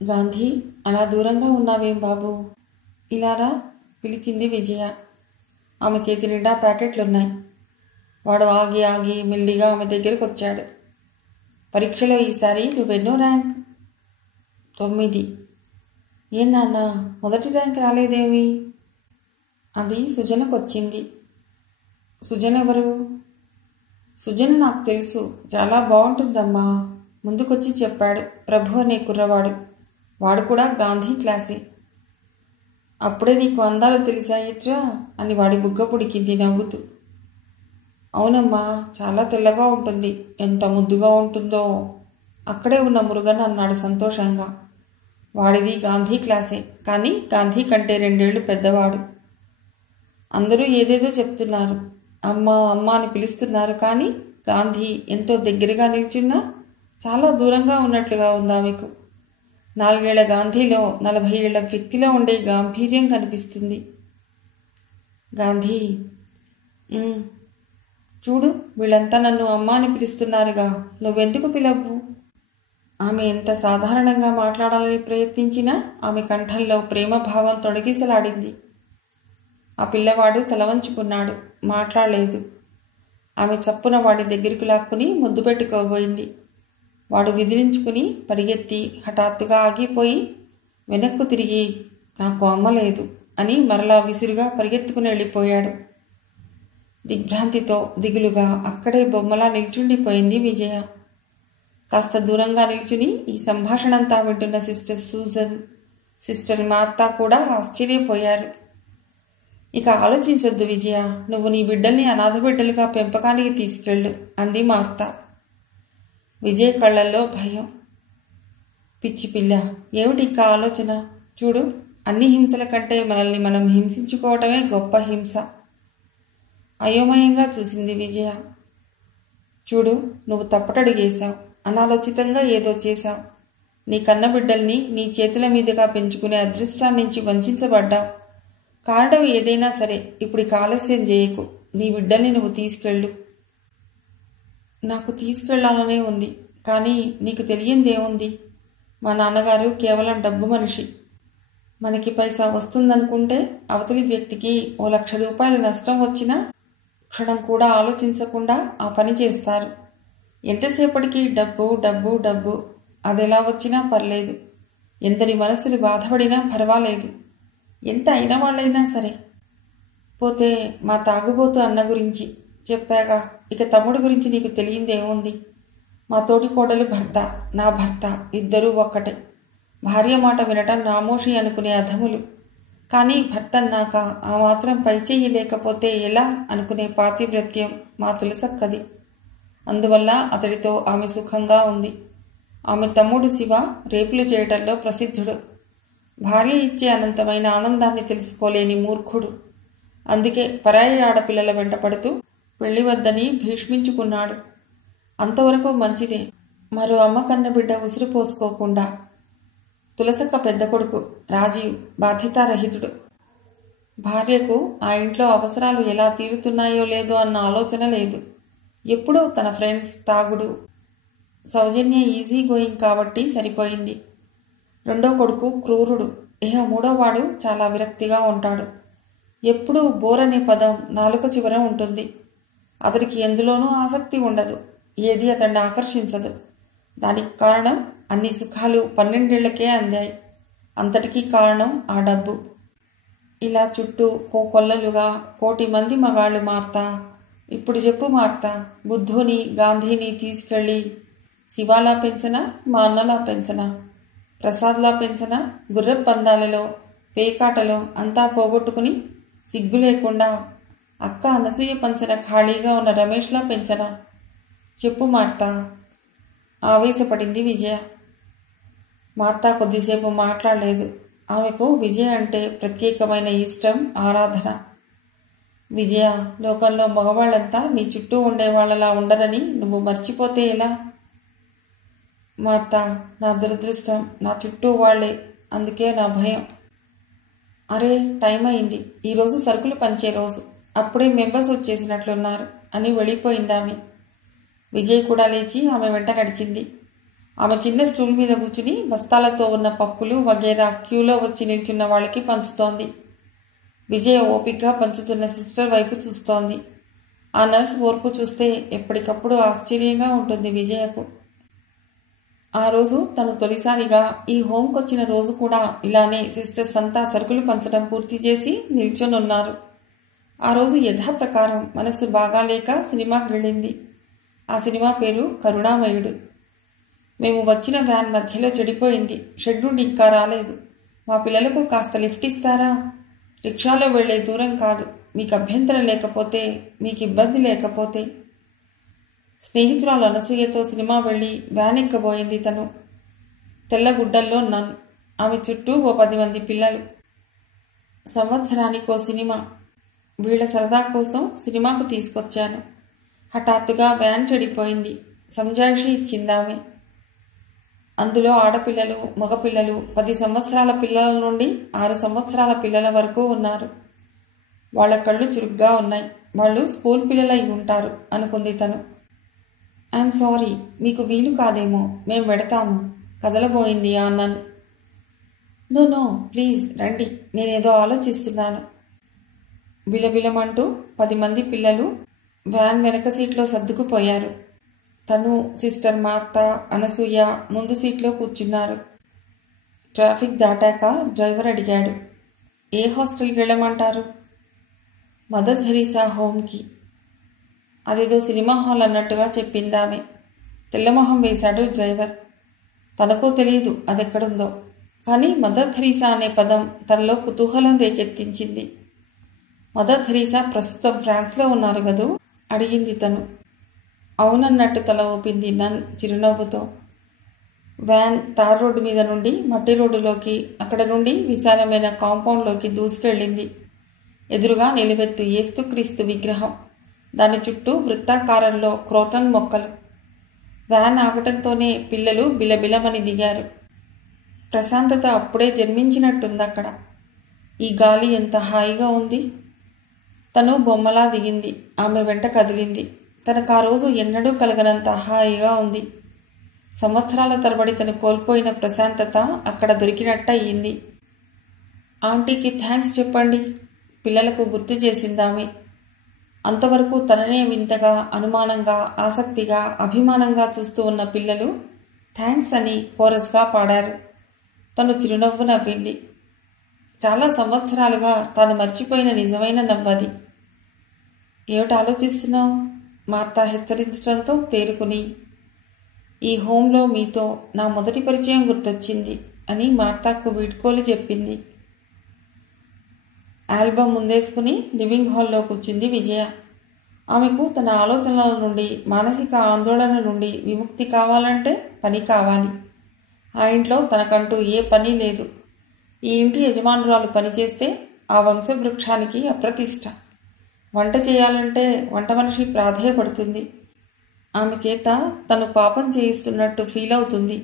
గాంధీ, అలా దూరంగా ఉన్నావేం బాబు? ఇలారా పిలిచింది విజయ. ఆమె చేతి నిండా ప్యాకెట్లున్నాయి. వాడు ఆగి ఆగి మెల్లిగా ఆమె దగ్గరకు వచ్చాడు. పరీక్షలో ఈసారి నువ్వెన్నో ర్యాంక్? 9. ఏం నాన్న, మొదటి ర్యాంక్ రాలేదేమి? అది సుజనకొచ్చింది. సుజన ఎవరు? సుజన నాకు తెలుసు, చాలా బాగుంటుందమ్మా, ముందుకొచ్చి చెప్పాడు ప్రభు అనే కుర్రవాడు. వాడు కూడా గాంధీ క్లాసే. అప్పుడే నీకు అందాలు తెలిసాయిట్రా అని వాడి బుగ్గ పుడికింది నవ్వుతూ. అవునమ్మా, చాలా తెల్లగా ఉంటుంది, ఎంత ముద్దుగా ఉంటుందో. అక్కడే ఉన్న మురుగన్ అన్నాడు సంతోషంగా. వాడిది గాంధీ క్లాసే, కానీ గాంధీ కంటే 2 ఏళ్లు పెద్దవాడు. అందరూ ఏదేదో చెప్తున్నారు, అమ్మ అమ్మ అని పిలుస్తున్నారు, కానీ గాంధీ ఎంతో దగ్గరగా నిల్చున్నా చాలా దూరంగా ఉన్నట్లుగా ఉందా మీకు? 4 ఏళ్ల గాంధీలో 40 ఏళ్ల వ్యక్తిలో ఉండే గాంభీర్యం కనిపిస్తుంది. గాంధీ, చూడు, వీళ్ళంతా నన్ను అమ్మ అని పిలుస్తున్నారుగా, నువ్వెందుకు పిలవు? ఆమె ఎంత సాధారణంగా మాట్లాడాలని ప్రయత్నించినా ఆమె కంఠంలో ప్రేమభావం తొడిగిసలాడింది. ఆ పిల్లవాడు తలవంచుకున్నాడు, మాట్లాడలేదు. ఆమె చప్పున వాడి దగ్గరికి లాక్కుని ముద్దు పెట్టుకోబోయింది. వాడు విదిలించుకుని పరిగెత్తి హఠాత్తుగా ఆగిపోయి వెనక్కు తిరిగి, నాకు అమ్మ లేదు అని మరలా విసురుగా పరిగెత్తుకుని వెళ్ళిపోయాడు. దిగ్భ్రాంతితో దిగులుగా అక్కడే బొమ్మలా నిల్చుండిపోయింది విజయ. కాస్త దూరంగా నిల్చుని ఈ సంభాషణంతా వింటున్న సిస్టర్ సూజన్, సిస్టర్ మార్తా కూడా ఆశ్చర్యపోయారు. ఇక ఆలోచించొద్దు విజయ, నువ్వు నీ బిడ్డల్ని అనాథ బిడ్డలుగా పెంపకానికి తీసుకెళ్ళు అంది మార్తా. విజయ్ కళ్ళల్లో భయం. పిచ్చి పిల్ల, ఏమిటి ఇంకా ఆలోచన? చూడు, అన్ని హింసల కంటే మనల్ని మనం హింసించుకోవటమే గొప్ప హింస. అయోమయంగా చూసింది విజయ. చూడు, నువ్వు తప్పటడుగేశావు, అనాలోచితంగా ఏదో చేశావు. నీ కన్నబిడ్డల్ని నీ చేతుల మీదుగా పెంచుకునే అదృష్టాన్నించి వంచబడ్డావు. కారణం ఏదైనా సరే ఇప్పుడు ఆలస్యం చేయకు, నీ బిడ్డల్ని నువ్వు తీసుకెళ్ళు. నాకు తీసుకెళ్లాలనే ఉంది, కానీ నీకు తెలియందేముంది? మా నాన్నగారు కేవలం డబ్బు మనిషి. మనకి పైసా వస్తుందనుకుంటే అవతలి వ్యక్తికి 1,00,000 రూపాయల నష్టం వచ్చినా క్షణం కూడా ఆలోచించకుండా ఆ పని చేస్తారు. ఎంతసేపటికి డబ్బు డబ్బు డబ్బు, అదెలా వచ్చినా పర్లేదు, ఎందరి మనసులు బాధపడినా పర్వాలేదు, ఎంత అయిన వాళ్ళైనా సరే. పోతే మా తాగుబోతు అన్న గురించి చెప్పాగా, ఇక తమ్ముడు గురించి నీకు తెలియందేముంది? మా తోటి కోడలు భర్త, నా భర్త, ఇద్దరూ ఒక్కటే. భార్య మాట వినటం నామోషి అనుకునే అధములు, కానీ భర్త అన్నాక ఆ మాత్రం పైచెయ్యి లేకపోతే ఎలా అనుకునే పాతివ్రత్యం మా తులసక్కది. అందువల్ల అతడితో ఆమె సుఖంగా ఉంది. ఆమె తమ్ముడు శివ రేపులు చేయటంలో ప్రసిద్ధుడు. భార్య ఇచ్చే అనంతమైన ఆనందాన్ని తెలుసుకోలేని మూర్ఖుడు. అందుకే పరాయి ఆడపిల్లల వెంట పడుతూ పెళ్లి వద్దని భీష్మించుకున్నాడు. అంతవరకు మంచిదే. మరో అమ్మ కన్న బిడ్డ ఉసిరు పోసుకోకుండా. తులసక్క పెద్ద కొడుకు రాజీవ్ బాధ్యతారహితుడు. భార్యకు ఆ ఇంట్లో అవసరాలు ఎలా తీరుతున్నాయో లేదో అన్న ఆలోచన లేదు. ఎప్పుడూ తన ఫ్రెండ్స్, తాగుడు. సౌజన్య ఈజీ గోయింగ్ కాబట్టి సరిపోయింది. రెండో కొడుకు క్రూరుడు. ఇహ మూడోవాడు చాలా విరక్తిగా ఉంటాడు. ఎప్పుడూ బోర్ అనే పదం నాలుక చివర ఉంటుంది. అతడికి ఎందులోనూ ఆసక్తి ఉండదు, ఏది అతన్ని ఆకర్షించదు. దానికి కారణం అన్ని సుఖాలు 12 ఏళ్లకే అందాయి. అంతటికీ కారణం ఆ డబ్బు. ఇలా చుట్టూ కోకొల్లలుగా 1,000,000 మంది మగాళ్ళు మార్తా. ఇప్పుడు చెప్పు మార్తా, బుద్ధుని గాంధీని తీసుకెళ్ళి శివాలా పెంచనా, మా అన్నలా పెంచనా, ప్రసాద్లా పెంచనా, గుర్రపు పందాలలో పేకాటలో అంతా పోగొట్టుకుని సిగ్గు లేకుండా అక్క అనసూయ పంచన ఖాళీగా ఉన్న రమేష్లా పెంచనా? చెప్పు మార్తా, ఆవేశపడింది విజయ. మార్తా కొద్దిసేపు మాట్లాడలేదు. ఆమెకు విజయ అంటే ప్రత్యేకమైన ఇష్టం, ఆరాధన. విజయ, లోకంలో మగవాళ్లంతా నీ చుట్టూ ఉండేవాళ్లలా ఉండరని నువ్వు మర్చిపోతే ఎలా? మార్తా, నా దురదృష్టం నా చుట్టూ వాళ్లే, అందుకే నా భయం. అరే, టైం అయింది, ఈరోజు సరుకులు పంచే రోజు, అప్పుడే మెంబర్స్ వచ్చేసినట్లున్నారు అని వెళ్ళిపోయిందామె. విజయ్ కూడా లేచి ఆమె వెంట నడిచింది. ఆమె చిన్న స్టూల్ మీద కూర్చుని బస్తాలతో ఉన్న పప్పులు వగేరా క్యూలో వచ్చి నిల్చున్న వాళ్ళకి పంచుతోంది. విజయ ఓపికగా పంచుతున్న సిస్టర్ వైపు చూస్తోంది. ఆ నర్స్ ఓర్పు చూస్తే ఎప్పటికప్పుడు ఆశ్చర్యంగా ఉంటుంది విజయకు. ఆ రోజు తను తొలిసారిగా ఈ హోంకొచ్చిన రోజు కూడా ఇలానే సిస్టర్స్ అంతా సరుకులు పంచడం పూర్తి చేసి నిల్చొనున్నారు. ఆ రోజు యథాప్రకారం మనస్సు బాగాలేక సినిమాకి వెళ్ళింది. ఆ సినిమా పేరు కరుణామయుడు. మేము వచ్చిన వ్యాన్ మధ్యలో చెడిపోయింది. షెడ్ నుండి ఇంకా రాలేదు. మా పిల్లలకు కాస్త లిఫ్ట్ ఇస్తారా? రిక్షాలో వెళ్లే దూరం కాదు. మీకు అభ్యంతరం లేకపోతే, మీకు ఇబ్బంది లేకపోతే. స్నేహితురాలు అనసూయతో సినిమా వెళ్ళి వ్యాన్ ఎక్కబోయింది తను. తెల్లగుడ్డల్లో నన్. ఆమె చుట్టూ ఓ 10 మంది పిల్లలు. సంవత్సరానికో సినిమా. వీళ్ల సరదా కోసం సినిమాకు తీసుకొచ్చాను. హఠాత్తుగా వ్యాన్ చెడిపోయింది. సంజాయిషి ఇచ్చిందామె. అందులో ఆడపిల్లలు, మగపిల్లలు 10 సంవత్సరాల పిల్లల నుండి 6 సంవత్సరాల పిల్లల వరకు ఉన్నారు. వాళ్ల కళ్ళు చురుగ్గా ఉన్నాయి. వాళ్ళు స్కూల్ పిల్లలై ఉంటారు అనుకుంది తను. ఐఎమ్ సారీ, మీకు వీలు కాదేమో, మేం వెడతాము. కదలబోయింది అన్నాను. నో ప్లీజ్ రండి, నేనేదో ఆలోచిస్తున్నాను. బిలబిలమంటూ 10 మంది పిల్లలు వ్యాన్ వెనక సీట్లో సర్దుకుపోయారు. తను, సిస్టర్ మార్తా, అనసూయ ముందు సీట్లో కూర్చున్నారు. ట్రాఫిక్ దాటాక డ్రైవర్ అడిగాడు, ఏ హాస్టల్కి వెళ్ళమంటారు? Mother Teresa హోమ్కి. అదేదో సినిమా హాల్ అన్నట్టుగా చెప్పిందామె. తెల్లమొహం వేశాడు డ్రైవర్. తనకు తెలియదు అదెక్కడుందో. కానీ మదర్ థెరీసా అనే పదం తనలో కుతూహలం రేకెత్తించింది. మదర్ థెరీసా ప్రస్తుతం ఫ్రాన్స్లో ఉన్నారు గదూ? అడిగింది తను. అవునన్నట్టు తల ఊపింది నన్ చిరునవ్వుతో. వ్యాన్ తార్ రోడ్డు మీద నుండి మట్టి రోడ్డులోకి, అక్కడ నుండి విశాలమైన కాంపౌండ్లోకి దూసుకెళ్ళింది. ఎదురుగా నిలువెత్తు యేసుక్రీస్తు విగ్రహం. దాని చుట్టూ వృత్తాకారంలో క్రోటన్ మొక్కలు. వ్యాన్ ఆగటంతోనే పిల్లలు బిలబిలమని దిగారు. ప్రశాంతత అప్పుడే జన్మించినట్టుందక్కడ. ఈ గాలి ఎంత హాయిగా ఉంది. తను బొమ్మలా దిగింది. ఆమె వెంట కదిలింది. తనకు ఆ రోజు ఎన్నడూ కలగనంత హాయిగా ఉంది. సంవత్సరాల తరబడి తను కోల్పోయిన ప్రశాంతత అక్కడ దొరికినట్టయింది. ఆంటీకి థ్యాంక్స్ చెప్పండి, పిల్లలకు గుర్తు చేసిందామె. అంతవరకు తననే వింతగా, అనుమానంగా, ఆసక్తిగా, అభిమానంగా చూస్తూ ఉన్న పిల్లలు థ్యాంక్స్ అని కోరస్గా పాడారు. తను చిరునవ్వు నవ్వింది. చాలా సంవత్సరాలుగా తాను మర్చిపోయిన నిజమైన నవ్వది. ఏమిటి ఆలోచిస్తున్నావు? మార్తా హెచ్చరించడంతో తేరుకుని, ఈ హోంలో మీతో నా మొదటి పరిచయం గుర్తొచ్చింది అని మార్తాకు వీడ్కోలు చెప్పింది. ఆల్బమ్ ముందేసుకుని లివింగ్ హాల్లో కూర్చుంది విజయ. ఆమెకు తన ఆలోచనల నుండి, మానసిక ఆందోళన నుండి విముక్తి కావాలంటే పని కావాలి. ఆ ఇంట్లో తనకంటూ ఏ పని లేదు. ఈ ఇంటి యజమానురాలు పనిచేస్తే ఆ వంశవృక్షానికి అప్రతిష్ట. వంట చేయాలంటే వంట మనిషి ప్రాధేయపడుతుంది. ఆమె చేత తను పాపం చేయిస్తున్నట్టు ఫీల్ అవుతుంది.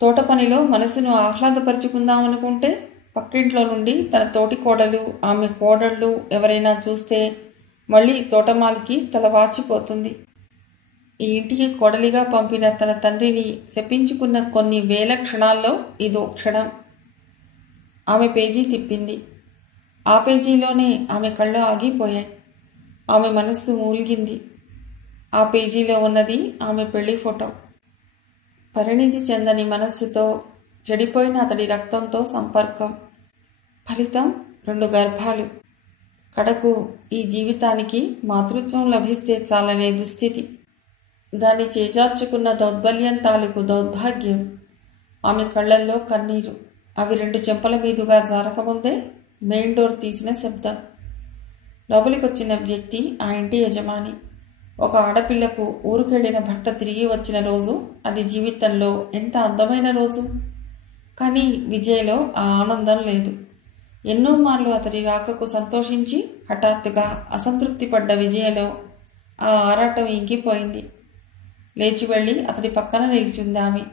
తోట పనిలో మనసును ఆహ్లాదపరుచుకుందామనుకుంటే పక్కింట్లో నుండి తన తోటి కోడలు, ఆమె కోడళ్ళు ఎవరైనా చూస్తే మళ్ళీ తోటమాలికి తల వాచిపోతుంది. ఈ ఇంటికి కోడలిగా పంపిన తన తండ్రిని శపించుకున్న కొన్ని వేల క్షణాల్లో ఇదో క్షణం. ఆమె పేజీ తిప్పింది. ఆ పేజీలోనే ఆమె కళ్ళు ఆగిపోయాయి. ఆమె మనస్సు మూలిగింది. ఆ పేజీలో ఉన్నది ఆమె పెళ్లి ఫోటో. పరిణితి చెందని మనస్సుతో, చెడిపోయిన అతడి రక్తంతో సంపర్కం. ఫలితం 2 గర్భాలు. కడకు ఈ జీవితానికి మాతృత్వం లభిస్తే చాలనే దుస్థితి. దాన్ని చేజార్చుకున్న దౌర్బల్యం తాలూకు దౌర్భాగ్యం. ఆమె కళ్లల్లో కన్నీరు. అవి 2 చెంపల మీదుగా జారకముందే మెయిన్ డోర్ తీసిన శబ్దం. లోపలికొచ్చిన వ్యక్తి ఆ ఇంటి యజమాని. ఒక ఆడపిల్లకు ఊరుకెళ్లిన భర్త తిరిగి వచ్చిన రోజు అది జీవితంలో ఎంత అందమైన రోజు. కానీ విజయ్లో ఆ ఆనందం లేదు. ఎన్నో మార్లు అతడి రాకకు సంతోషించి హఠాత్తుగా అసంతృప్తి పడ్డ విజయలో ఆ ఆరాటం ఇంకిపోయింది. లేచి వెళ్ళి అతడి పక్కన నిల్చుందామె.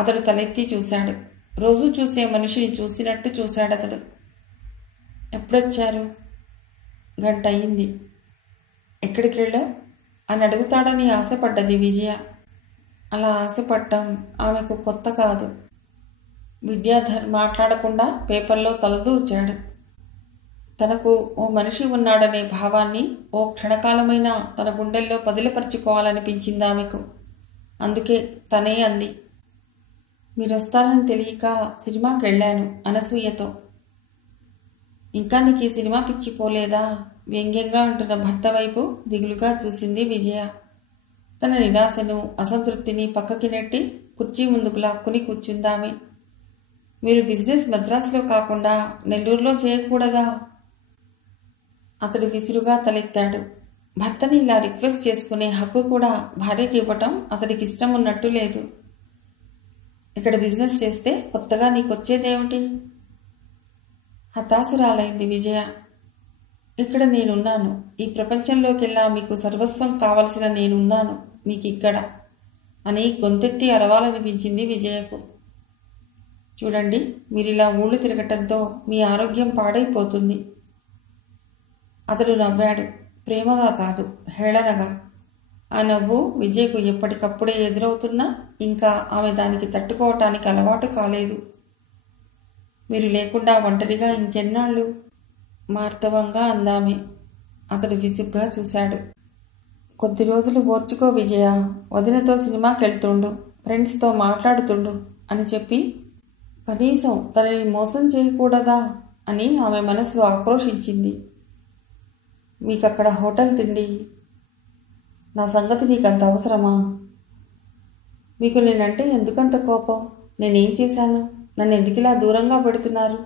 అతడు తలెత్తి చూశాడు. రోజు చూసే మనిషిని చూసినట్టు చూశాడతడు. ఎప్పుడొచ్చారు? 1 గంట అయింది. ఎక్కడికి వెళ్ళావు అని అడుగుతాడని ఆశపడ్డది విజయ. అలా ఆశపడటం ఆమెకు కొత్త కాదు. విద్యాధర్ మాట్లాడకుండా పేపర్లో తలదూర్చాడు. తనకు ఓ మనిషి ఉన్నాడనే భావాన్ని ఓ క్షణకాలమైనా తన గుండెల్లో పదిలపరుచుకోవాలనిపించింది ఆమెకు. అందుకే తనే అంది, మీరొస్తారని తెలియక సినిమాకి వెళ్ళాను అనసూయతో. ఇంకా నీకు ఈ సినిమా పిచ్చిపోలేదా? వ్యంగ్యంగా అంటున్న భర్త వైపు దిగులుగా చూసింది విజయ. తన నిరాశను, అసంతృప్తిని పక్కకి నెట్టి కుర్చీ ముందుకు లాక్కుని కూర్చుందామె. మీరు బిజినెస్ మద్రాసులో కాకుండా నెల్లూరులో చేయకూడదా? అతడు విసురుగా తలెత్తాడు. భర్తని ఇలా రిక్వెస్ట్ చేసుకునే హక్కు కూడా భార్యకి ఇవ్వటం అతడికి ఇష్టం ఉన్నట్టు లేదు. ఇక్కడ బిజినెస్ చేస్తే కొత్తగా నీకొచ్చేదేమిటి? హతాశురాలైంది విజయ. ఇక్కడ నేనున్నాను. ఈ ప్రపంచంలోకెల్లా మీకు సర్వస్వం కావలసిన నేనున్నాను మీకిక్కడ అని గొంతెత్తి అరవాలనిపించింది విజయకు. చూడండి, మీరిలా ఊళ్ళు తిరగటంతో మీ ఆరోగ్యం పాడైపోతుంది. అతడు నవ్వాడు, ప్రేమగా కాదు, హేళనగా. ఆ నవ్వు విజయకు ఎప్పటికప్పుడే ఎదురవుతున్నా ఇంకా ఆమె దానికి తట్టుకోవటానికి అలవాటు కాలేదు. మీరు లేకుండా ఒంటరిగా ఇంకెన్నాళ్ళు? మార్తవంగా అందామె. అతడు విసుగ్గా చూశాడు. కొద్ది రోజులు ఓర్చుకో విజయ, వదినతో సినిమాకెళ్తుండు, ఫ్రెండ్స్తో మాట్లాడుతుండు అని చెప్పి కనీసం తనని మోసం చేయకూడదా అని ఆమె మనసు ఆక్రోశించింది. మీకక్కడ హోటల్ తిండి, నా సంగతి నీకంత అవసరమా? మీకు నేనంటే ఎందుకంత కోపం? నేనేం చేశాను? నన్ను ఎందుకిలా దూరంగా పెడుతున్నారు?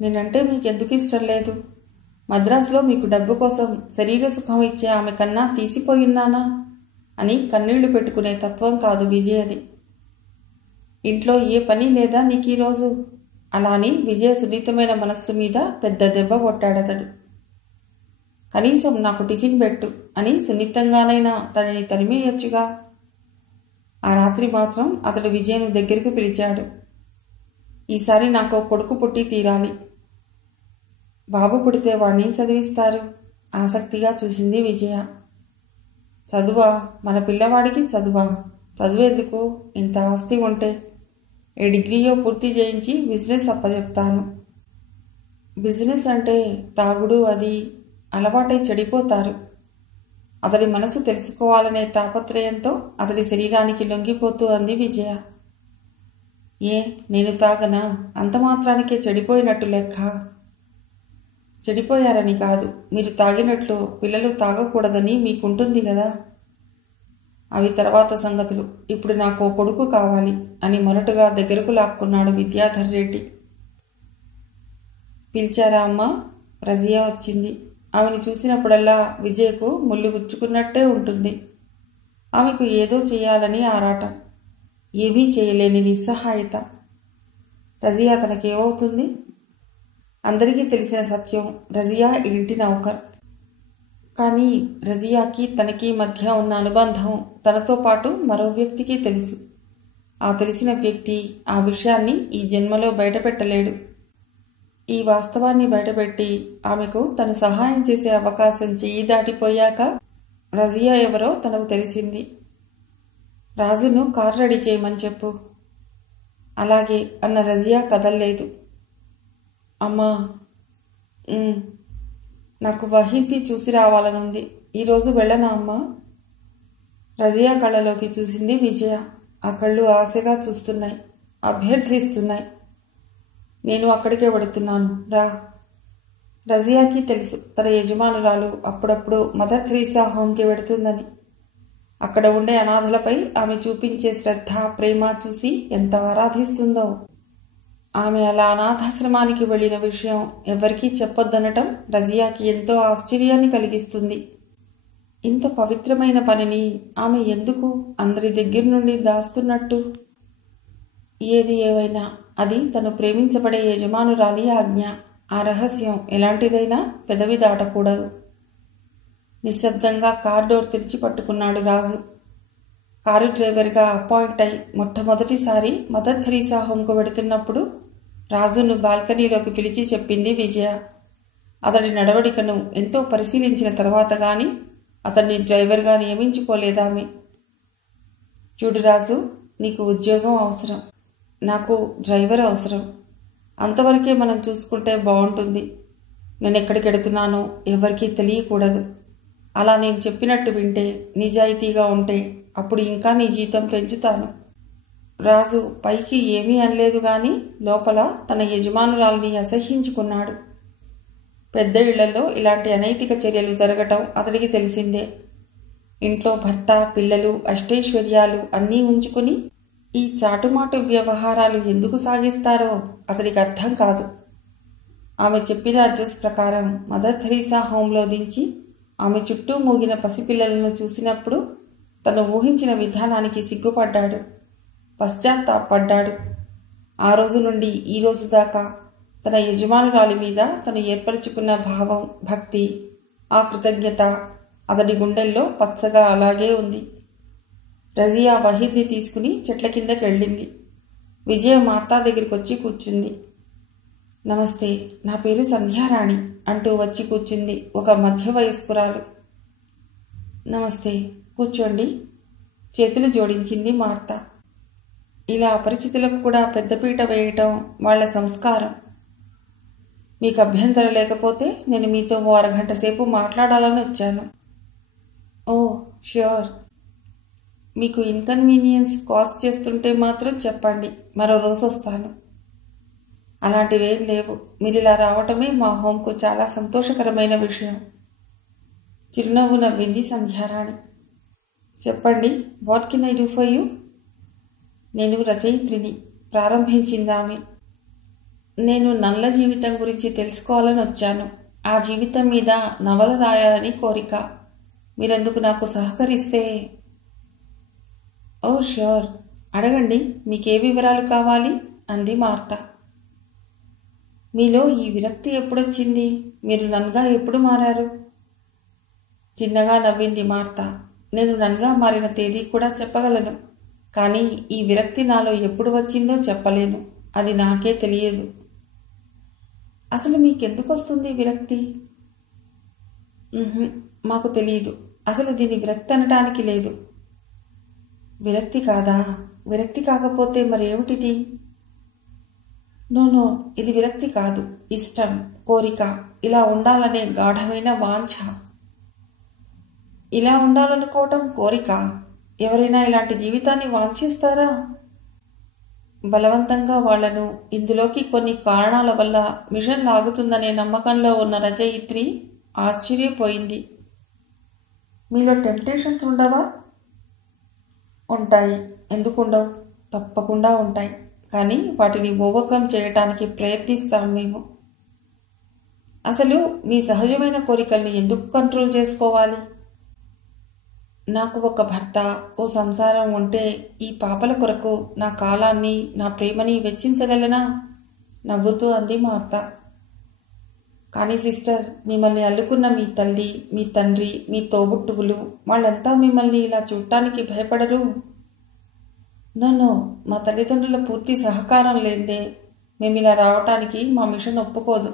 నేనంటే మీకెందుకు ఇష్టం లేదు? మద్రాసులో మీకు డబ్బు కోసం శరీర సుఖం ఇచ్చే ఆమె కన్నా తీసిపోయిన్నానా అని కన్నీళ్లు పెట్టుకునే తత్వం కాదు విజయది. ఇంట్లో ఏ పని లేదా నీకు ఈరోజు? అలా అని విజయ సున్నితమైన మనస్సు మీద పెద్ద దెబ్బ కొట్టాడతడు. కనీసం నాకు టిఫిన్ పెట్టు అని సున్నితంగానైనా తనని తరిమేయొచ్చుగా. ఆ రాత్రి మాత్రం అతడు విజయను దగ్గరికి పిలిచాడు. ఈసారి నాకు కొడుకు పుట్టి తీరాలి. బాబు పుడితే వాణ్ణి చదివిస్తారు? ఆసక్తిగా చూసింది విజయ. చదువా? మన పిల్లవాడికి చదువా? చదువెందుకు? ఇంత ఆస్తి ఉంటే ఏ డిగ్రీయో పూర్తి చేయించి బిజినెస్ అప్పచెప్తాను. బిజినెస్ అంటే తాగుడు అది అలవాటై చెడిపోతారు. అతడి మనసు తెలుసుకోవాలనే తాపత్రయంతో అతడి శరీరానికి లొంగిపోతూ అంది విజయ. ఏ, నేను తాగనా? అంత మాత్రానికే చెడిపోయినట్టు లెక్క. చెడిపోయారని కాదు, మీరు తాగినట్లు పిల్లలు తాగకూడదని మీకుంటుంది కదా. అవి తర్వాత సంగతులు. ఇప్పుడు నాకు కొడుకు కావాలి అని మొరటుగా దగ్గరకు లాక్కున్నాడు విద్యాధర్ రెడ్డి. పిలిచారా అమ్మా? రజియా వచ్చింది. ఆమెను చూసినప్పుడల్లా విజయకు ముళ్ళు గుచ్చుకున్నట్టే ఉంటుంది. ఆమెకు ఏదో చేయాలని ఆరాటం, ఏమీ చేయలేని నిస్సహాయత. రజియా తనకేమవుతుంది? అందరికీ తెలిసిన సత్యం, రజియా ఇంటి నౌకర్. కానీ రజియాకి తనకి మధ్య ఉన్న అనుబంధం తనతో పాటు మరో వ్యక్తికి తెలుసు. ఆ తెలిసిన వ్యక్తి ఆ విషయాన్ని ఈ జన్మలో బయటపెట్టలేడు. ఈ వాస్తవాన్ని బయటపెట్టి ఆమెకు తను సహాయం చేసే అవకాశం చెయ్యి దాటిపోయాక రజియా ఎవరో తనకు తెలిసింది. రాజును కారు రెడీ చేయమని చెప్పు. అలాగే అన్న రజియా కదల్లేదు. అమ్మా, నాకు వహీద్ని చూసి రావాలనుంది. ఈరోజు వెళ్ళనా అమ్మా? రజియా కళ్ళలోకి చూసింది విజయ. ఆ కళ్ళు ఆశగా చూస్తున్నాయి, అభ్యర్థిస్తున్నాయి. నేను అక్కడికే వెడుతున్నాను, రా. రజియాకి తెలుసు తన యజమానురాలు అప్పుడప్పుడు మదర్ థెరీసా హోమ్కి వెడుతుందని. అక్కడ ఉండే అనాథలపై ఆమె చూపించే శ్రద్ధ, ప్రేమ చూసి ఎంత ఆరాధిస్తుందో. ఆమె అలా అనాథాశ్రమానికి వెళ్లిన విషయం ఎవరికీ చెప్పొద్దనటం రజియాకి ఎంతో ఆశ్చర్యాన్ని కలిగిస్తుంది. ఇంత పవిత్రమైన పనిని ఆమె ఎందుకు అందరి దగ్గర నుండి దాస్తున్నట్టు? ఏది ఏవైనా అది తను ప్రేమించబడే యజమానురాలి ఆజ్ఞ. ఆ రహస్యం ఎలాంటిదైనా పెదవి దాటకూడదు. నిశ్శబ్దంగా కార్ డోర్ తెరిచి పట్టుకున్నాడు రాజు. కారు డ్రైవర్గా అపాయింట్ అయి మొట్టమొదటిసారి మదర్ థెరీసా హోమ్కు వెడుతున్నప్పుడు రాజును బాల్కనీలోకి పిలిచి చెప్పింది విజయ. అతడి నడవడికను ఎంతో పరిశీలించిన తర్వాత గాని అతన్ని డ్రైవర్గా నియమించుకోలేదామె. చూడు రాజు, నీకు ఉద్యోగం అవసరం, నాకు డ్రైవర్ అవసరం. అంతవరకే మనం చూసుకుంటే బాగుంటుంది. నేను ఎక్కడికి వెడుతున్నానో ఎవరికీ తెలియకూడదు. అలా నేను చెప్పినట్టు వింటే, నిజాయితీగా ఉంటే అప్పుడు ఇంకా నీ జీతం పెంచుతాను. రాజు పైకి ఏమీ అనలేదు గాని లోపల తన యజమానురాల్ని అసహ్యించుకున్నాడు. పెద్ద ఇళ్లలో ఇలాంటి అనైతిక చర్యలు జరగటం అతడికి తెలిసిందే. ఇంట్లో భర్త, పిల్లలు, అష్టైశ్వర్యాలు అన్నీ ఉంచుకుని ఈ చాటుమాటు వ్యవహారాలు ఎందుకు సాగిస్తారో అతడికి అర్థం కాదు. ఆమె చెప్పిన అడ్రస్ ప్రకారం మదర్ థెరీసా హోంలో దించి ఆమె చుట్టూ మూగిన పసిపిల్లలను చూసినప్పుడు తను ఊహించిన విధానానికి సిగ్గుపడ్డాడు, పశ్చాత్తాపడ్డాడు. ఆ రోజు నుండి ఈ రోజు దాకా తన యజమానురాలి మీద తను ఏర్పరచుకున్న భావం, భక్తి, ఆ కృతజ్ఞత అతడి గుండెల్లో పచ్చగా అలాగే ఉంది. రజియా వహీద్ని తీసుకుని చెట్ల కిందకి వెళ్ళింది. విజయ మార్తా దగ్గరికి వచ్చి కూర్చుంది. నమస్తే, నా పేరు సంధ్యారాణి అంటూ వచ్చి కూర్చుంది ఒక మధ్య వయస్కురాలు. నమస్తే, కూర్చోండి, చేతులు జోడించింది మార్తా. ఇలా అపరిచితులకు కూడా పెద్దపీట వేయటం వాళ్ల సంస్కారం. మీకు అభ్యంతరం లేకపోతే నేను మీతో ఓ అరగంట సేపు మాట్లాడాలని వచ్చాను. ఓ ష్యూర్. మీకు ఇన్కన్వీనియన్స్ కాస్ట్ చేస్తుంటే మాత్రం చెప్పండి, మరో రోజు వస్తాను. అలాంటివేం లేవు. మీరు ఇలా రావటమే మా హోంకు చాలా సంతోషకరమైన విషయం. చిరునవ్వు నవ్వింది సంధ్యారాణి. చెప్పండి, what can I do for you? నేను రచయిత్రిని, ప్రారంభించిందామె. నేను నల్ల జీవితం గురించి తెలుసుకోవాలని వచ్చాను. ఆ జీవితం మీద నవల రాయాలని కోరిక. మీరెందుకు నాకు సహకరిస్తే? ఓ ష్యూర్, అడగండి, మీకే వివరాలు కావాలి అంది మార్తా. మీలో ఈ విరక్తి ఎప్పుడొచ్చింది? మీరు నన్గా ఎప్పుడు మారారు? చిన్నగా నవ్వింది మార్తా. నేను నన్గా మారిన తేదీ కూడా చెప్పగలను, కానీ ఈ విరక్తి నాలో ఎప్పుడు వచ్చిందో చెప్పలేను. అది నాకే తెలియదు. అసలు మీకెందుకు వస్తుంది విరక్తి? మాకు తెలియదు. అసలు దీని విరక్తి అనటానికి లేదు. విరక్తి కాదా? విరక్తి కాకపోతే మరేమిటిది? నో, ఇది విరక్తి కాదు. ఇష్టం, కోరిక, ఇలా ఉండాలనే గాఢమైన వాంఛ. ఇలా ఉండాలనుకోవటం కోరిక? ఎవరైనా ఇలాంటి జీవితాన్ని వాంఛిస్తారా? బలవంతంగా వాళ్లను ఇందులోకి కొన్ని కారణాల వల్ల మిషన్ లాగుతుందనే నమ్మకంలో ఉన్న రచయిత్రి ఆశ్చర్యపోయింది. మీలో టెంప్టేషన్స్ ఉండవా? ఉంటాయి. ఎందుకుండవు? తప్పకుండా ఉంటాయి. కానీ వాటిని ఓవర్కమ్ చేయటానికి ప్రయత్నిస్తాం మేము. అసలు మీ సహజమైన కోరికల్ని ఎందుకు కంట్రోల్ చేసుకోవాలి? నాకు ఒక భర్త, ఓ సంసారం ఉంటే ఈ పాపల కొరకు నా కాలాన్ని, నా ప్రేమని వెచ్చించగలనా? నవ్వుతూ అంది మా అత్త. కానీ సిస్టర్, మిమ్మల్ని అల్లుకున్న మీ తల్లి, మీ తండ్రి, మీ తోబుట్టువులు వాళ్ళంతా మిమ్మల్ని ఇలా చూడటానికి భయపడరు? నో, మా తల్లిదండ్రుల పూర్తి సహకారం లేదే మేమిలా రావటానికి మా మిషన్ ఒప్పుకోదు.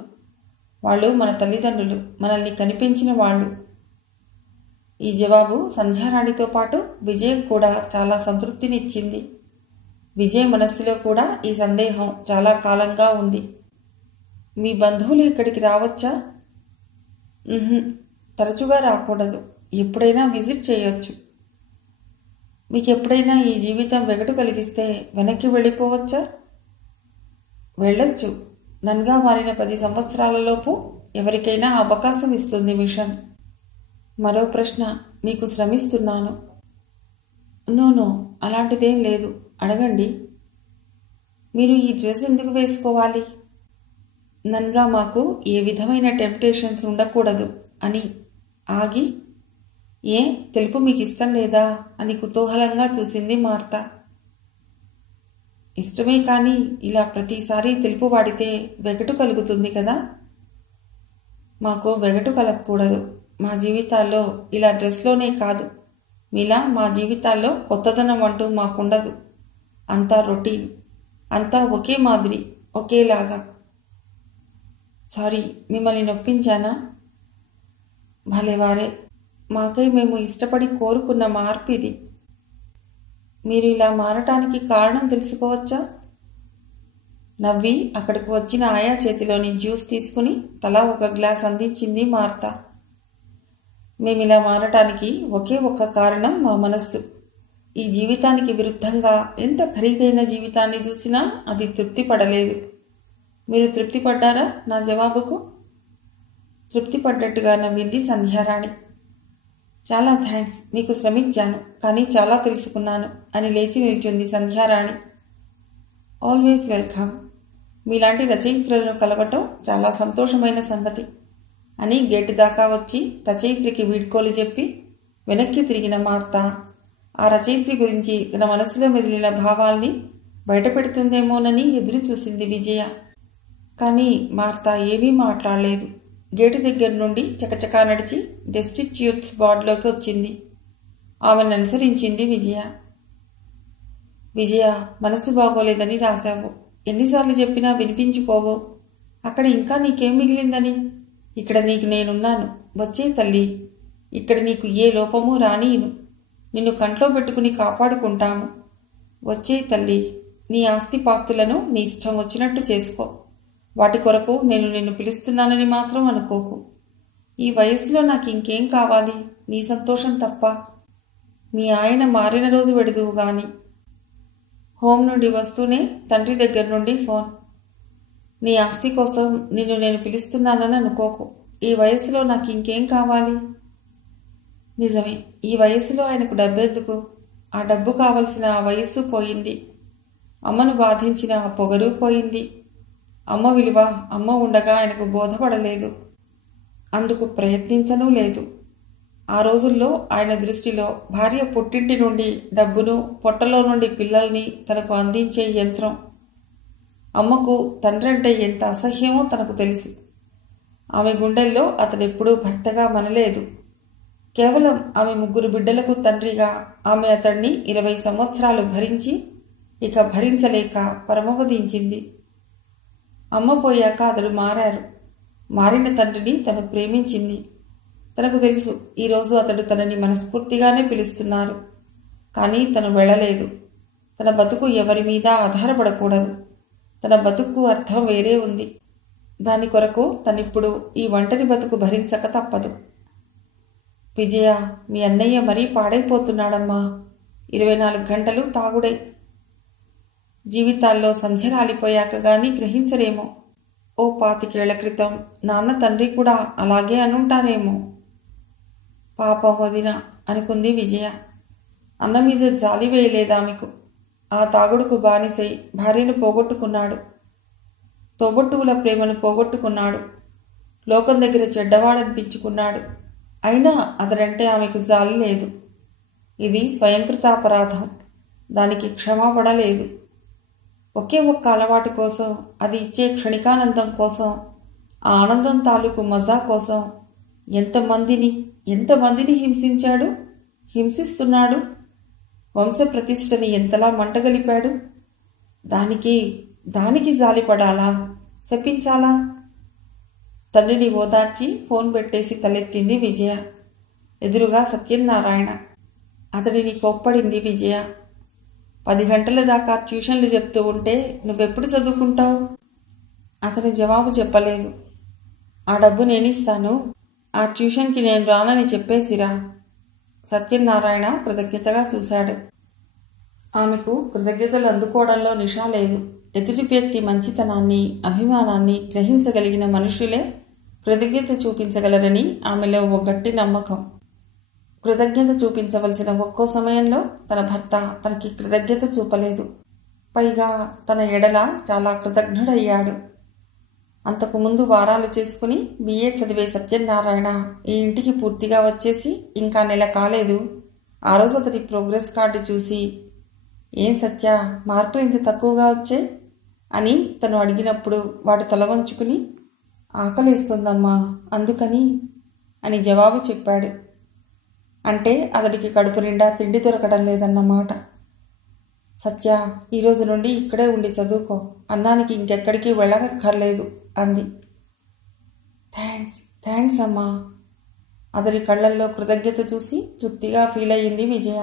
వాళ్ళు మన తల్లిదండ్రులు, మనల్ని కనిపించిన వాళ్ళు. ఈ జవాబు సంధ్యారాణితో పాటు విజయ్ కూడా చాలా సంతృప్తినిచ్చింది. విజయ్ మనస్సులో కూడా ఈ సందేహం చాలా కాలంగా ఉంది. మీ బంధువులు ఇక్కడికి రావచ్చా? తరచుగా రాకూడదు. ఎప్పుడైనా విజిట్ చేయొచ్చు. మీకెప్పుడైనా ఈ జీవితం వెగటు కలిగిస్తే వెనక్కి వెళ్ళిపోవచ్చా? వెళ్ళొచ్చు. నన్గా మారిన 10 సంవత్సరాలలోపు ఎవరికైనా అవకాశం ఇస్తుంది మిషన్. మరో ప్రశ్న, మీకు శ్రమిస్తున్నాను. నో, అలాంటిదేం లేదు. అడగండి. మీరు ఈ డ్రెస్ ఎందుకు వేసుకోవాలి? నన్గా మాకు ఏ విధమైన టెంప్టేషన్స్ ఉండకూడదు అని. ఆగి, ఏ తెలుపు మీకు ఇష్టం లేదా అని కుతూహలంగా చూసింది మార్తా. ఇష్టమే, కానీ ఇలా ప్రతిసారి తెలుపు వాడితే వెగటు కలుగుతుంది కదా. మాకు వెగటు కలగకూడదు. మా జీవితాల్లో ఇలా డ్రెస్లోనే కాదు, మీలా మా జీవితాల్లో కొత్తదనం అంటూ మాకుండదు. అంతా రొటీన్, అంతా ఒకే మాదిరి, ఒకేలాగా. సారీ, మిమ్మల్ని నొప్పించానా? భలేవారే, మాకై మేము ఇష్టపడి కోరుకున్న మార్పు ఇది. మీరు ఇలా మారటానికి కారణం తెలుసుకోవచ్చా? నవ్వి అక్కడికి వచ్చిన ఆయా చేతిలోని జ్యూస్ తీసుకుని తలా ఒక గ్లాస్ అందించింది మార్తా. మేమిలా మారటానికి ఒకే ఒక్క కారణం మా మనస్సు. ఈ జీవితానికి విరుద్ధంగా ఎంత ఖరీదైన జీవితాన్ని చూసినా అది తృప్తి పడలేదు. మీరు తృప్తి పడ్డారా నా జవాబుకు? తృప్తి పడ్డట్టుగా నవ్వింది సంధ్యారాణి. చాలా థ్యాంక్స్, మీకు శ్రమించాను, కానీ చాలా తెలుసుకున్నాను అని లేచి నిల్చుంది సంధ్యారాణి. Always welcome. మీలాంటి రచయిత్రులను కలవటం చాలా సంతోషమైన సంగతి అని గేటు దాకా వచ్చి రచయిత్రికి వీడ్కోలు చెప్పి వెనక్కి తిరిగిన మార్తా ఆ రచయిత్రి గురించి తన మనసులో మెదిలిన భావాల్ని బయటపెడుతుందేమోనని ఎదురు చూసింది విజయ. కానీ మార్తా ఏమీ మాట్లాడలేదు. గేటు దగ్గర నుండి చకచకా నడిచి డెస్టిట్యూట్స్ వార్డులోకి వచ్చింది. ఆమెను అనుసరించింది విజయ. విజయ, మనసు బాగోలేదని రాశావు. ఎన్నిసార్లు చెప్పినా వినిపించుకోవు. అక్కడ ఇంకా నీకేం మిగిలిందని? ఇక్కడ నీకు నేనున్నాను. వచ్చే తల్లి, ఇక్కడ నీకు ఏ లోపమూ రానీయును. నిన్ను కంట్లో పెట్టుకుని కాపాడుకుంటాము. వచ్చే తల్లి, నీ ఆస్తిపాస్తులను నీ ఇష్టం వచ్చినట్టు చేసుకో. వాటి కొరకు నేను నిన్ను పిలుస్తున్నానని మాత్రం అనుకోకు. ఈ వయస్సులో నాకు ఇంకేం కావాలి? నీ సంతోషం తప్ప. మీ ఆయన మారిన రోజు వెడుదువు గాని. హోం నుండి వస్తూనే తండ్రి దగ్గర నుండి ఫోన్. నీ ఆస్తి కోసం నిన్ను నేను పిలుస్తున్నానని అనుకోకు. ఈ వయస్సులో నాకు ఇంకేం కావాలి? నిజమే, ఈ వయస్సులో ఆయనకు డబ్బెందుకు? ఆ డబ్బు కావలసిన ఆ వయస్సు పోయింది. అమ్మను బాధించిన ఆ పొగరు పోయింది. అమ్మ విలువ అమ్మ ఉండగా ఆయనకు బోధపడలేదు. అందుకు ప్రయత్నించనూ లేదు. ఆ రోజుల్లో ఆయన దృష్టిలో భార్య పుట్టింటి నుండి డబ్బును, పొట్టలో నుండి పిల్లల్ని తనకు అందించే యంత్రం. అమ్మకు తండ్రంటే ఎంత అసహ్యమో తనకు తెలుసు. ఆమె గుండెల్లో అతడెప్పుడూ భర్తగా మనలేదు. కేవలం ఆమె 3 బిడ్డలకు తండ్రిగా ఆమె అతడిని 20 సంవత్సరాలు భరించి ఇక భరించలేక పరమపదించింది. అమ్మ పోయాక అతడు మారారు. మారిన తండ్రిని తను ప్రేమించింది. తనకు తెలుసు ఈరోజు అతడు తనని మనస్ఫూర్తిగానే పిలుస్తున్నారు. కానీ తను వెళ్ళలేదు. తన బతుకు ఎవరి మీద ఆధారపడకూడదు. తన బతుకు అర్థం వేరే ఉంది. దాని కొరకు తనిప్పుడు ఈ ఒంటరి బతుకు భరించక తప్పదు. విజయ, మీ అన్నయ్య మరీ పాడైపోతున్నాడమ్మా. 24 గంటలు తాగుడే. జీవితాల్లో సంధ్య రాలిపోయాక గాని గ్రహించరేమో. ఓ 25 ఏళ్ల క్రితం నాన్న తండ్రి కూడా అలాగే అనుంటారేమో. పాపం వదిన అనుకుంది విజయ. అన్న మీద జాలి వేయలేదామెకు. ఆ తాగుడుకు బానిసై భార్యను పోగొట్టుకున్నాడు. తోబొట్టువుల ప్రేమను పోగొట్టుకున్నాడు. లోకం దగ్గర చెడ్డవాడనిపించుకున్నాడు. అయినా అతడంటే ఆమెకు జాలి లేదు. ఇది స్వయంకృతాపరాధం. దానికి క్షమాపణ లేదు. ఒకే ఒక్క అలవాటు కోసం, అది ఇచ్చే క్షణికానందం కోసం, ఆ ఆనందం తాలూకు మజా కోసం ఎంతమందిని హింసించాడు, హింసిస్తున్నాడు. వంశ ప్రతిష్టని ఎంతలా మంటగలిపాడు. దానికి జాలిపడాలా, శపించాలా? తండ్రిని ఓదార్చి ఫోన్ పెట్టేసి తలెత్తింది విజయ. ఎదురుగా సత్యనారాయణ. అతడిని కోప్పడింది విజయ. 10 గంటల దాకా ట్యూషన్లు చెప్తూ ఉంటే నువ్వెప్పుడు చదువుకుంటావు? అతను జవాబు చెప్పలేదు. ఆ డబ్బు నేనిస్తాను, ఆ ట్యూషన్కి నేను రానని చెప్పేసిరా. సత్యనారాయణ కృతజ్ఞతగా చూశాడు. ఆమెకు కృతజ్ఞతలు అందుకోవడంలో నిషా లేదు. ఎదుటి వ్యక్తి మంచితనాన్ని, అభిమానాన్ని గ్రహించగలిగిన మనుషులే కృతజ్ఞత చూపించగలరని ఆమెలో ఓ గట్టి నమ్మకం. కృతజ్ఞత చూపించవలసిన ఒక్కో సమయంలో తన భర్త తనకి కృతజ్ఞత చూపలేదు. పైగా తన ఎడల చాలా కృతజ్ఞుడయ్యాడు. అంతకుముందు వారాలు చేసుకుని BA చదివే సత్యనారాయణ ఈ ఇంటికి పూర్తిగా వచ్చేసి ఇంకా నెల కాలేదు. ఆ రోజు అతడి ప్రోగ్రెస్ కార్డు చూసి, ఏం సత్య, మార్కులు ఇంత తక్కువగా వచ్చాయి అని తను అడిగినప్పుడు వాడు తల వంచుకుని, ఆకలిస్తుందమ్మా అందుకని అని జవాబు చెప్పాడు. అంటే అతడికి కడుపు నిండా తిండి దొరకడం లేదన్నమాట. సత్య, ఈరోజు నుండి ఇక్కడే ఉండి చదువుకో. అన్నానికి ఇంకెక్కడికి వెళ్ళక్కర్లేదు అంది. థ్యాంక్స్ అమ్మా. అతడి కళ్ళల్లో కృతజ్ఞత చూసి తృప్తిగా ఫీల్ అయ్యింది విజయ.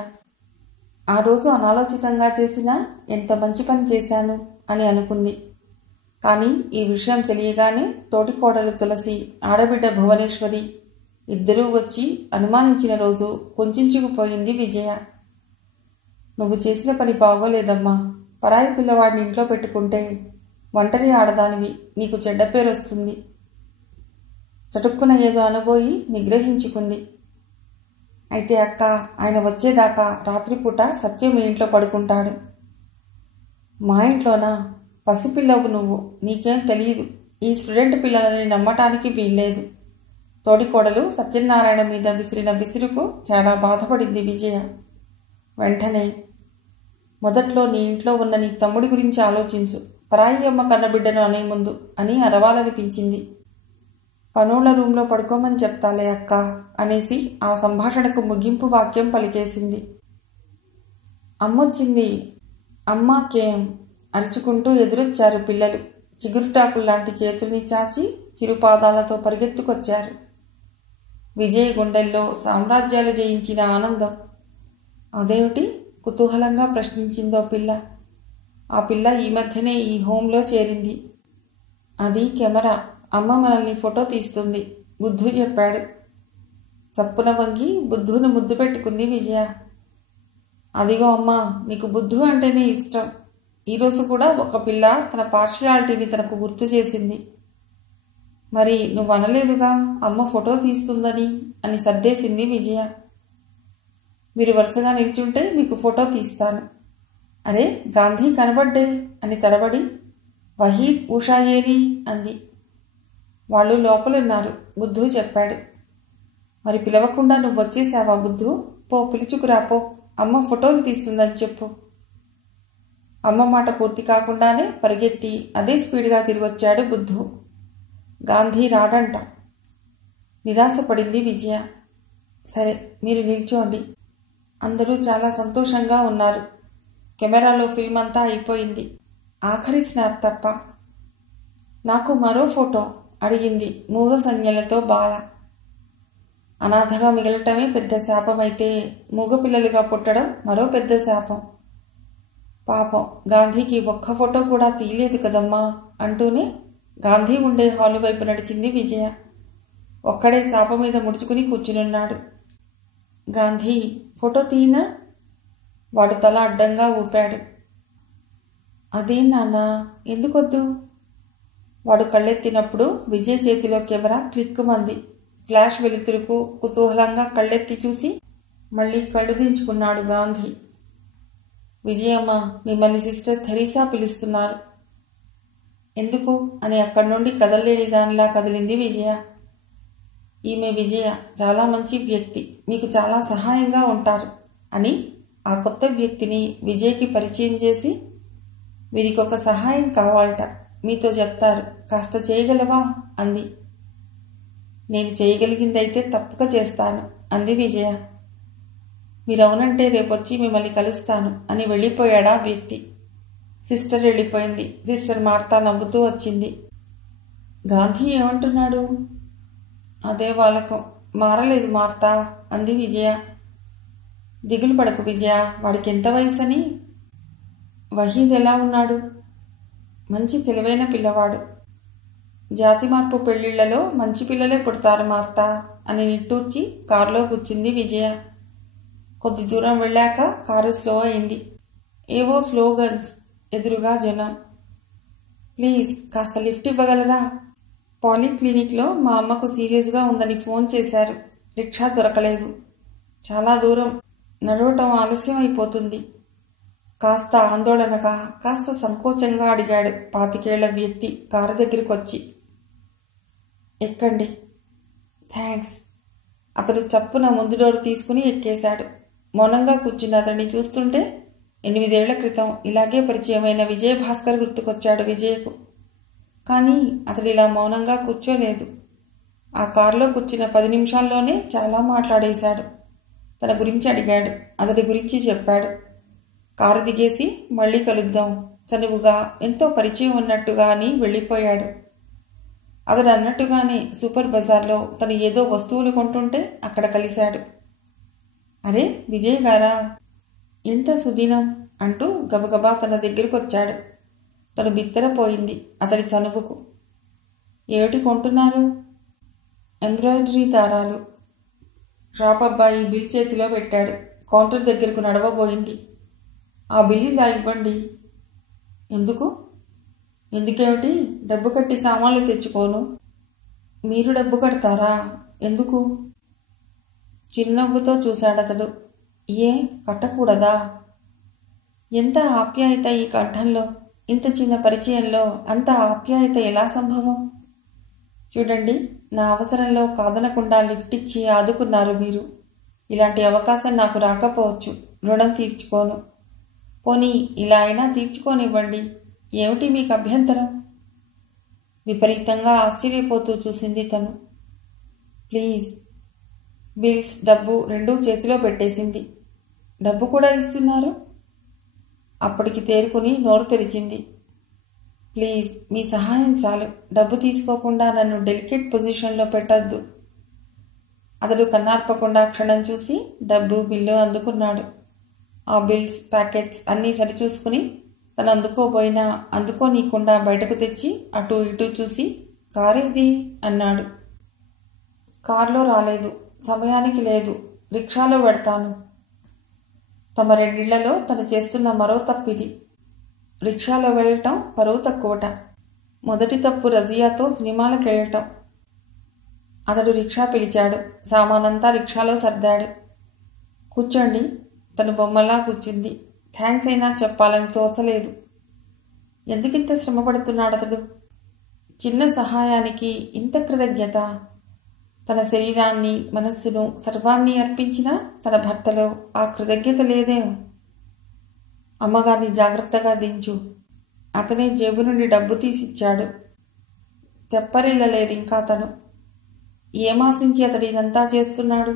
ఆ రోజు అనాలోచితంగా చేసినా ఎంత మంచి పని చేశాను అని అనుకుంది. కానీ ఈ విషయం తెలియగానే తోటికోడలు తులసి, ఆడబిడ్డ భువనేశ్వరి ఇద్దరూ వచ్చి అనుమానించిన రోజు కుంచుకుపోయింది విజయ. నువ్వు చేసిన పని బాగోలేదమ్మా. పరాయి పిల్లవాడిని ఇంట్లో పెట్టుకుంటే ఒంటరి ఆడదానివి, నీకు చెడ్డ పేరు వస్తుంది. చటుక్కున ఏదో అనబోయి నిగ్రహించుకుంది. అయితే అక్క, ఆయన వచ్చేదాకా రాత్రిపూట సత్యం మీ ఇంట్లో పడుకుంటాడు. మా ఇంట్లోనా? పసిపిల్లవు నువ్వు, నీకేం తెలియదు. ఈ స్టూడెంట్ పిల్లలని నమ్మటానికి వీల్లేదు. తోడికోడలు సత్యనారాయణ మీద విసిరిన విసురుకు చాలా బాధపడింది విజయ. వెంటనే, మొదట్లో నీ ఇంట్లో ఉన్న నీ తమ్ముడి గురించి ఆలోచించు, పరాయి అమ్మ కన్నబిడ్డను అనే ముందు అని అరవాలనిపించింది. పనోళ్ల రూంలో పడుకోమని చెప్తాలే అక్క అనేసి ఆ సంభాషణకు ముగింపు వాక్యం పలికేసింది. అమ్మొచ్చింది. అమ్మాకేం అరుచుకుంటూ ఎదురొచ్చారు పిల్లలు. చిగురుటాకుల్లాంటి చేతుల్ని చాచి చిరుపాదాలతో పరిగెత్తుకొచ్చారు. విజయ్ గుండెల్లో సామ్రాజ్యాలు జయించిన ఆనందం. అదేమిటి? కుతూహలంగా ప్రశ్నించిందో పిల్ల. ఆ పిల్ల ఈ మధ్యనే ఈ హోంలో చేరింది. అది కెమెరా. అమ్మ మనల్ని ఫోటో తీస్తుంది, బుద్ధు చెప్పాడు. చప్పున వంగి బుద్ధును ముద్దు పెట్టుకుంది విజయ. అదిగో అమ్మా, నీకు బుద్ధు అంటేనే ఇష్టం. ఈరోజు కూడా ఒక పిల్ల తన పార్షియాలిటీని తనకు గుర్తు చేసింది. మరి నువ్వు అనలేదుగా అమ్మ ఫోటో తీస్తుందని అని సర్దేసింది విజయ. మీరు వరుసగా నిల్చుంటే మీకు ఫోటో తీస్తాను. అరే, గాంధీ కనబడ్డే అని తడబడి వహీద్, ఉషా ఏరి అంది. వాళ్ళు లోపలున్నారు, బుద్ధు చెప్పాడు. మరి పిలవకుండా నువ్వు వచ్చేసావా బుద్ధు? పో, పిలుచుకురా పో, అమ్మ ఫోటోలు తీస్తుందని చెప్పు. అమ్మ మాట పూర్తి కాకుండానే పరిగెత్తి అదే స్పీడ్గా తిరిగొచ్చాడు బుద్ధు. గాంధీ రాడంట. నిరాశపడింది విజయ. సరే, మీరు నిల్చోండి. అందరూ చాలా సంతోషంగా ఉన్నారు. కెమెరాలో ఫిల్మ్ అంతా అయిపోయింది, ఆఖరి స్నాప్ తప్ప. నాకు మరో ఫోటో అడిగింది మూగ సంజ్ఞలతో బాల. అనాథగా మిగలటమే పెద్ద శాపమైతే మూగపిల్లలుగా పుట్టడం మరో పెద్ద శాపం. పాపం, గాంధీకి ఒక్క ఫోటో కూడా తీయలేదు కదమ్మా అంటూనే గాంధీ ఉండే హాలు వైపు నడిచింది విజయ. ఒక్కడే చాప మీద ముడుచుకుని కూర్చునున్నాడు. గాంధీ ఫోటో తీయనా? వాడు తల అడ్డంగా ఊపాడు. అదేం నాన్న, ఎందుకొద్దు? వాడు కళ్ళెత్తినప్పుడు విజయ్ చేతిలో కెమెరా క్లిక్కుమంది. ఫ్లాష్ వెలుతురుకు కుతూహలంగా కళ్ళెత్తి చూసి మళ్ళీ కళ్ళు దించుకున్నాడు గాంధీ. విజయమ్మ, మిమ్మల్ని సిస్టర్ థెరీసా పిలుస్తున్నారు. ఎందుకు అని అక్కడి నుండి కదలలేని దానిలా కదిలింది విజయ. ఈమె విజయ చాలా మంచి వ్యక్తి, మీకు చాలా సహాయంగా ఉంటారు అని ఆ కొత్త వ్యక్తిని విజయ్కి పరిచయం చేసి, వీరికొక సహాయం కావాలట, మీతో చెప్తారు, కాస్త చేయగలవా అంది. నేను చేయగలిగిందైతే తప్పక చేస్తాను అంది విజయ. మీరవునంటే రేపొచ్చి మిమ్మల్ని కలుస్తాను అని వెళ్ళిపోయాడా వ్యక్తి. సిస్టర్ వెళ్ళిపోయింది. సిస్టర్ మార్తా నవ్వుతూ వచ్చింది. గాంధీ ఏమంటున్నాడు? అదే వాలకం, మారలేదు మార్తా అంది విజయ. దిగులు పడకు విజయ, వాడికి ఎంత వయసని? వహీద్ ఎలా ఉన్నాడు? మంచి తెలివైన పిల్లవాడు. జాతి మార్పు పెళ్లిళ్లలో మంచి పిల్లలే పుడతారు మార్తా అని నిట్టూర్చి కారులో కూర్చుంది విజయ. కొద్ది దూరం వెళ్ళాక కారు స్లో అయింది. ఏవో స్లోగన్స్, ఎదురుగా జనం. ప్లీజ్ కాస్త లిఫ్ట్ ఇవ్వగలరా? పాలీక్లినిక్లో మా అమ్మకు సీరియస్గా ఉందని ఫోన్ చేశారు. రిక్షా దొరకలేదు. చాలా దూరం, నడవటం ఆలస్యం అయిపోతుంది. కాస్త ఆందోళనగా, కాస్త సంకోచంగా అడిగాడు 25 ఏళ్ల వ్యక్తి కారు దగ్గరికి వచ్చి. ఎక్కండి. థ్యాంక్స్. అతడు చప్పున ముందు డోరు తీసుకుని ఎక్కేశాడు. మౌనంగా కూర్చున్న అతన్ని చూస్తుంటే 8 ఏళ్ల క్రితం ఇలాగే పరిచయమైన విజయభాస్కర్ గుర్తుకొచ్చాడు విజయకు. కానీ అతడు ఇలా మౌనంగా కూర్చోలేదు. ఆ కారులో కూర్చున్న 10 నిమిషాల్లోనే చాలా మాట్లాడేశాడు. తన గురించి అడిగాడు, అతడి గురించి చెప్పాడు. కారు దిగేసి మళ్ళీ కలుద్దాం, చనువుగా, ఎంతో పరిచయం ఉన్నట్టుగా అని వెళ్ళిపోయాడు. అతడు అన్నట్టుగానే సూపర్ బజార్లో తను ఏదో వస్తువులు కొంటుంటే అక్కడ కలిశాడు. అరే, విజయ్ గారా? ఎంత సుదినం అంటూ గబగబా తన దగ్గరకొచ్చాడు. తను బిత్తరపోయింది అతడి చనువుకు. ఏమిటి కొంటున్నారు? ఎంబ్రాయిడరీ దారాలు. షాప్ అబ్బాయి బిల్ చేతిలో పెట్టాడు. కౌంటర్ దగ్గరకు నడవబోయింది. ఆ బిల్ ఇలా ఇవ్వండి. ఎందుకు? ఎందుకేమిటి? డబ్బు కట్టి సామాన్లు తెచ్చుకోను. మీరు డబ్బు కడతారా? ఎందుకు? చిరునవ్వుతో చూశాడతడు. ఏ కట్టకూడదా? ఎంత ఆప్యాయత ఈ కంఠంలో! ఇంత చిన్న పరిచయంలో అంత ఆప్యాయత ఎలా సంభవం? చూడండి, నా అవసరంలో కాదనకుండా లిఫ్ట్ ఇచ్చి ఆదుకున్నారు మీరు. ఇలాంటి అవకాశం నాకు రాకపోవచ్చు. రుణం తీర్చుకోను. పోనీ ఇలా అయినా తీర్చుకోనివ్వండి. ఏమిటి మీకు అభ్యంతరం? విపరీతంగా ఆశ్చర్యపోతూ చూసింది తను. ప్లీజ్. బిల్స్, డబ్బు రెండూ చేతిలో పెట్టేసింది. డబ్బు కూడా ఇస్తున్నారు? అప్పటికి తేరుకుని నోరు తెరిచింది. ప్లీజ్, మీ సహాయం చాలు. డబ్బు తీసుకోకుండా నన్ను డెలికేట్ పొజిషన్లో పెట్టద్దు. అతడు కన్నార్పకుండా క్షణం చూసి డబ్బు, బిల్లు అందుకున్నాడు. ఆ బిల్స్, ప్యాకెట్స్ అన్నీ సరిచూసుకుని తను అందుకోబోయినా అందుకోనీయకుండా బయటకు తెచ్చి అటూ ఇటూ చూసి కారేది అన్నాడు. కారులో రాలేదు. సమయానికి లేదు. రిక్షాలో పెడతాను. తమ రెండిళ్లలో తను చేస్తున్న మరో తప్పిది. రిక్షాలో వెళ్ళటం పరువు తక్కువట. మొదటి తప్పు రజియాతో సినిమాలకు వెళ్ళటం. అతడు రిక్షా పిలిచాడు. సామానంతా రిక్షాలో సర్దాడు. కూర్చోండి. తను బొమ్మలా కూర్చుంది. థ్యాంక్స్ అయినా చెప్పాలని తోచలేదు. ఎందుకింత శ్రమ పడుతున్నాడతడు? చిన్న సహాయానికి ఇంత కృతజ్ఞత? తన శరీరాన్ని, మనస్సును, సర్వాన్ని అర్పించినా తన భర్తలో ఆ కృతజ్ఞత లేదేమో. అమ్మగారిని జాగ్రత్తగా దించు. అతనే జేబు నుండి డబ్బు తీసిచ్చాడు. తెప్పరిల్లలేదు తను. ఏమాశించి అతడు ఇదంతా చేస్తున్నాడు?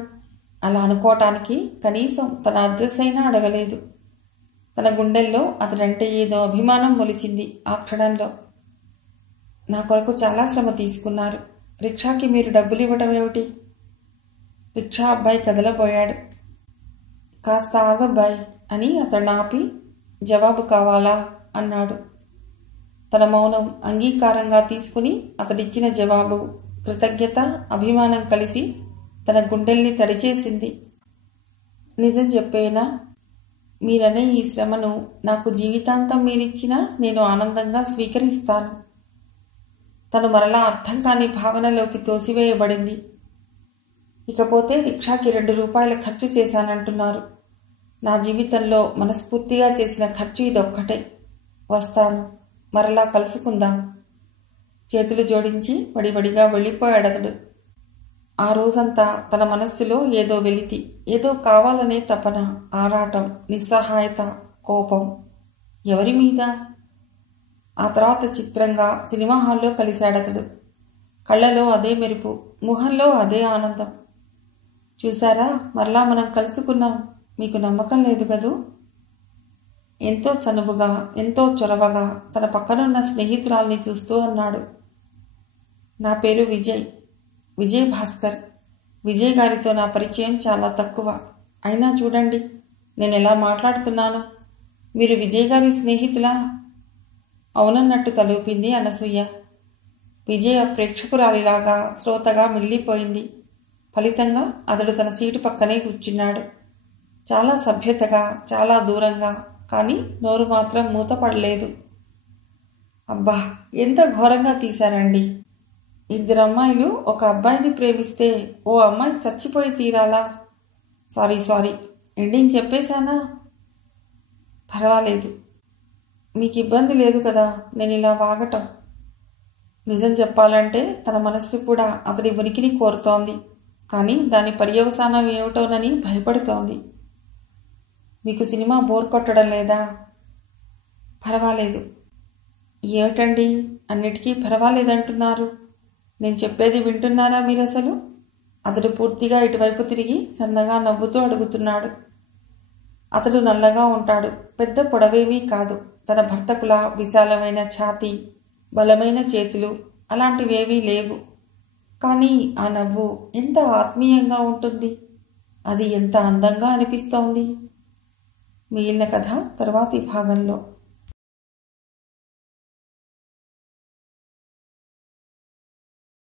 అలా అనుకోవటానికి కనీసం తన అడ్రస్ అయినా అడగలేదు. తన గుండెల్లో అతడంటే ఏదో అభిమానం మొలిచింది ఆ క్షణంలో. నా కొరకు చాలా శ్రమ తీసుకున్నారు. రిక్షాకి మీరు డబ్బులు ఇవ్వటం ఏమిటి? రిక్షా అబ్బాయి కదలబోయాడు. కాస్త ఆగబ్బాయి అని అతడు ఆపి, జవాబు కావాలా అన్నాడు. తన మౌనం అంగీకారంగా తీసుకుని అతడిచ్చిన జవాబు, కృతజ్ఞత, అభిమానం కలిసి తన గుండెల్ని తడిచేసింది. నిజం చెప్పేనా? మీరనే ఈ శ్రమను నాకు జీవితాంతం మీరిచ్చినా నేను ఆనందంగా స్వీకరిస్తాను. తను మరలా అర్థం కాని భావనలోకి తోసివేయబడింది. ఇకపోతే రిక్షాకి 2 రూపాయల ఖర్చు చేశానంటున్నారు. నా జీవితంలో మనస్ఫూర్తిగా చేసిన ఖర్చు ఇదొక్కటే. వస్తాను. మరలా కలుసుకుందాం. చేతులు జోడించి వడివడిగా వెళ్ళిపోయాడతడు. ఆ రోజంతా తన మనస్సులో ఏదో వెలితి, ఏదో కావాలనే తపన, ఆరాటం, నిస్సహాయత, కోపం. ఎవరి మీద? ఆ తర్వాత చిత్రంగా సినిమా హాల్లో కలిశాడతడు. కళ్ళలో అదే మెరుపు, ముఖంలో అదే ఆనందం. చూశారా, మరలా మనం కలుసుకున్నాం. మీకు నమ్మకం లేదు కదూ? ఎంతో చనువుగా, ఎంతో చొరవగా తన పక్కనున్న స్నేహితురాల్ని చూస్తూ అన్నాడు. నా పేరు విజయ్. విజయ్ భాస్కర్. విజయ్ గారితో నా పరిచయం చాలా తక్కువ. అయినా చూడండి నేను ఎలా మాట్లాడుతున్నాను. మీరు విజయ్ గారి స్నేహితులా? అవునన్నట్టు తలూపింది అనసూయ. విజయ ప్రేక్షకురాలిలాగా, శ్రోతగా మిగిలిపోయింది. ఫలితంగా అతడు తన సీటు పక్కనే కూర్చున్నాడు. చాలా సభ్యతగా, చాలా దూరంగా. కానీ నోరు మాత్రం మూతపడలేదు. అబ్బా, ఎంత ఘోరంగా తీశారండి. 2 అమ్మాయిలు ఒక అబ్బాయిని ప్రేమిస్తే ఓ అమ్మాయి చచ్చిపోయి తీరాలా? Sorry, ending చెప్పేశానా? పర్వాలేదు. మీకు ఇబ్బంది లేదు కదా నేను ఇలా వాగటం? నిజం చెప్పాలంటే తన మనస్సు కూడా అతడి ఉనికిని కోరుతోంది. కానీ దాని పర్యవసానం ఏమిటోనని భయపడుతోంది. మీకు సినిమా బోర్ కొట్టడం లేదా? పర్వాలేదు. ఏమిటండి అన్నిటికీ పర్వాలేదంటున్నారు? నేను చెప్పేది వింటున్నారా మీరసలు? అతడు పూర్తిగా ఇటువైపు తిరిగి సన్నగా నవ్వుతూ అడుగుతున్నాడు. అతడు నల్లగా ఉంటాడు. పెద్ద పొడవేమీ కాదు. తన భర్తకులా విశాలమైన ఛాతీ, బలమైన చేతులు అలాంటివేవీ లేవు. కానీ ఆ నవ్వు ఎంత ఆత్మీయంగా ఉంటుంది. అది ఎంత అందంగా అనిపిస్తోంది. మిగిలిన కథ తర్వాతి భాగంలో.